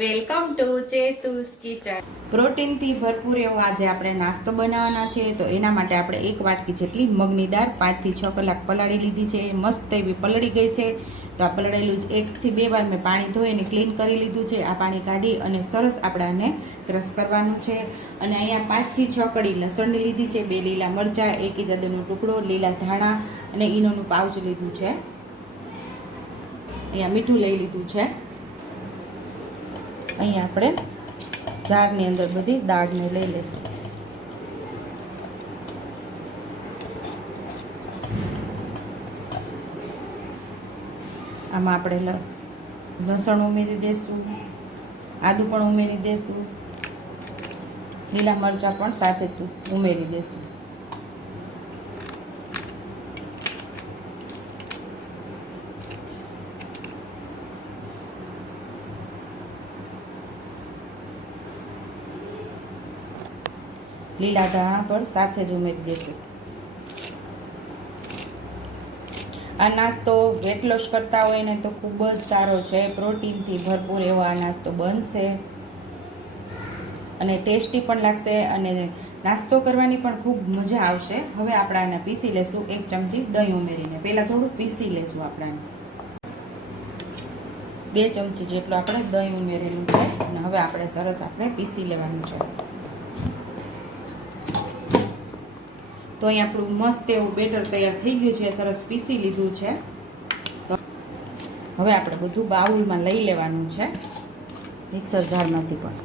Welcome to Chetus kitchen. પ્રોટીનથી ભરપૂર એવો આજે આપણે નાસ્તો બનાવવાના છે। તો એના માટે આપણે એક વાટકી જેટલી મગની દાળ 5 થી 6 કલાક પલાળી લીધી છે। મસ્ત એવી પલળી ગઈ છે। તો આ પલળેલું 1 થી 2 વાર મેં પાણી ધોઈને ક્લીન કરી લીધું છે। આ પાણી કાઢી અને સરસ આપણે આને ક્રશ કરવાનું છે। અને અહીંયા 5 થી 6 કળી લસણ લીધી છે, 2 લીલા મરચાં, 1 ઇંચ આદુનો ટુકડો, લીલા ધાણા અને ઈનોનું પાઉચ લીધું છે। અહીંયા મીઠું લઈ લીધું છે। અહીંયા આપણે જારની અંદર બધી દાળને લઈ લઈશું। આમાં આપણે લસણ ઉમેરી દઈશું, આદું પણ ઉમેરી દઈશું, લીલા મરચાં પણ સાથે જ ઉમેરી દઈશું। લીલા ધાણા પણ સાથે જ ઉમેરી દઈશું। આ નાસ્તો વેટ લોસ કરતા હોય ને તો ખૂબ જ સારો છે। પ્રોટીનથી ભરપૂર એવો આ નાસ્તો બનશે અને ટેસ્ટી પણ લાગશે અને નાસ્તો કરવાની પણ ખૂબ મજા આવશે। હવે આપણે આને પીસી લેશું, 1 ચમચી દહીં ઉમેરીને। પહેલાં થોડું પીસી લેશું આપણે આને। 2 ચમચી જેટલું આપણે દહીં ઉમેરેલું છે અને હવે આપણે સરસ પીસી લેવાનું છે। તો અહીં આપણું મસ્ત એવું બેટર તૈયાર થઈ ગયું છે, સરસ પીસી લીધું છે। તો હવે આપણે બધું બાઉલમાં લઈ લેવાનું છે, મિક્સર જારમાંથી પણ।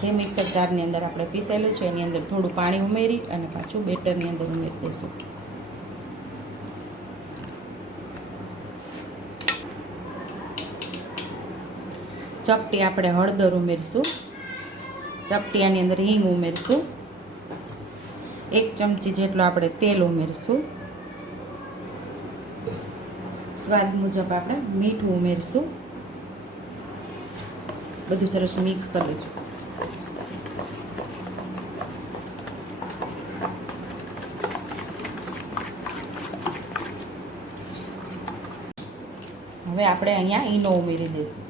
જે મિક્સર જારની અંદર આપણે પીસેલું છે એની અંદર થોડું પાણી ઉમેરી અને પાછું બેટરની અંદર ઉમેરી દઈશું। ચપટી આપણે હળદર ઉમેરશું, ચપટી આની અંદર હિંગ ઉમેરશું, 1 ચમચી જેટલું આપણે તેલ ઉમેરશું, સ્વાદ મુજબ આપણે મીઠું ઉમેરશું। બધું સરસ મિક્સ કરી લઈશું। હવે આપણે અહીંયા ઈનો ઉમેરી દઈશું।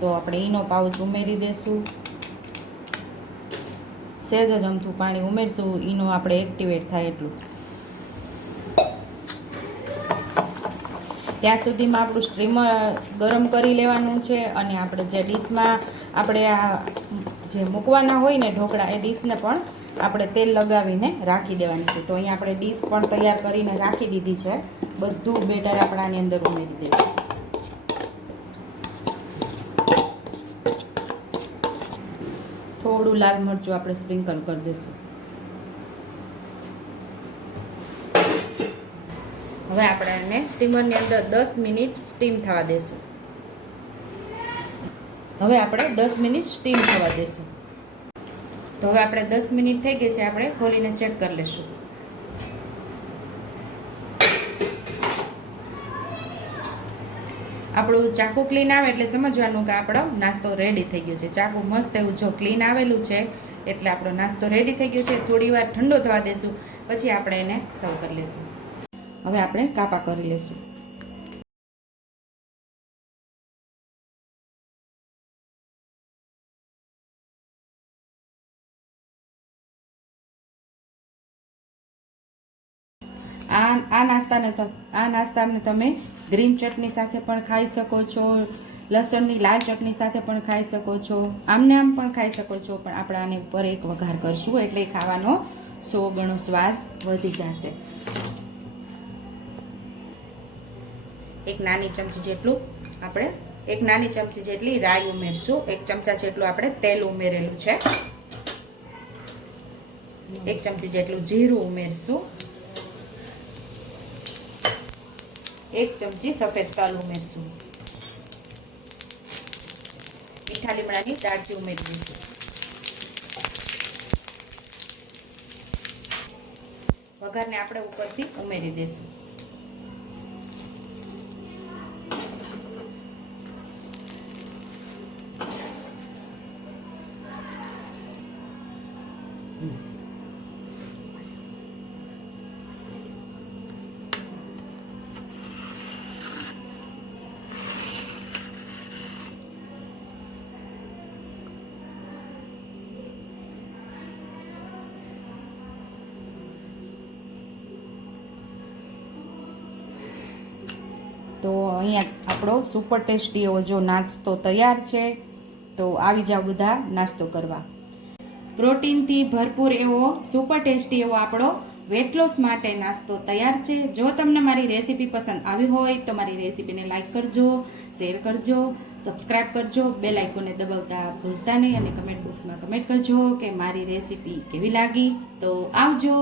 તો આપણે ઈનો પાઉચ ઉમેરી દઈશું, સહેજ જ અમથું પાણી ઉમેરશું, ઈનો આપણે એક્ટિવેટ થાય એટલું। ત્યાં સુધીમાં આપણું સ્ટીમર ગરમ કરી લેવાનું છે અને આપણે જે ડીશમાં આપણે આ જે મૂકવાના હોય ને ઢોકળા, એ ડીશને પણ આપણે તેલ લગાવીને રાખી દેવાની છે। તો અહીંયા આપણે ડીશ પણ તૈયાર કરીને રાખી દીધી છે। બધું બેટર આપણે આની અંદર ઉમેરી દઈશું। થોડું લાલ મરચું આપણે સ્પ્રિંકલ કરી દઈશું। હવે આપણે એને સ્ટીમરની અંદર 10 મિનિટ સ્ટીમ થવા દઈશું। હવે આપણે 10 મિનિટ સ્ટીમ થવા દઈશું। તો હવે આપણે 10 મિનિટ થઈ ગઈ છે, આપણે ખોલીને ચેક કરી લઈશું। આપણું ચાકુ ક્લીન આવે એટલે સમજવાનું કે આપણો નાસ્તો રેડી થઈ ગયો છે। ચાકુ મસ્ત એવું જો ક્લીન આવેલું છે એટલે આપણો નાસ્તો રેડી થઈ ગયો છે। થોડી વાર ઠંડો થવા દેશું, પછી આપણે એને સર્વ કરી લઈશું। હવે આપણે કાપા કરી લઈશું। આ નાસ્તાને તમે ગ્રીન ચટણી સાથે પણ ખાઈ શકો છો, લસણની લાલ ચટણી સાથે પણ ખાઈ શકો છો, આમને આમ પણ ખાઈ શકો છો, પણ આપણે આને ઉપર એક વઘાર કરશું એટલે ખાવાનો 100 ગણો સ્વાદ વધી જશે। એક નાની ચમચી જેટલી રાઈ ઉમેરશું, 1 ચમચા જેટલું આપણે તેલ ઉમેરેલું છે, 1 ચમચી જેટલું જીરું ઉમેરશું, 1 ચમચી સફેદ તલ ઉમેરશું, મીઠા લીમડાની દાળચી ઉમેરી દઈશું। વઘારને આપણે ઉપરથી ઉમેરી દઈશું। તો અહીંયા આપણો સુપર ટેસ્ટી એવો જો નાસ્તો તૈયાર છે. તો આવી જાવ બધા નાસ્તો કરવા. પ્રોટીનથી ભરપૂર એવો સુપર ટેસ્ટી એવો આપણો વેટ લોસ માટે નાસ્તો તૈયાર છે. જો તમને મારી રેસીપી પસંદ આવી હોય તો મારી રેસીપીને લાઈક કરજો, શેર કરજો, સબસ્ક્રાઈબ કરજો, બેલ આઇકોનને દબાવતા ભૂલતા નહીં અને કમેન્ટ બોક્સમાં કમેન્ટ કરજો કે મારી રેસીપી કેવી લાગી. તો આવજો.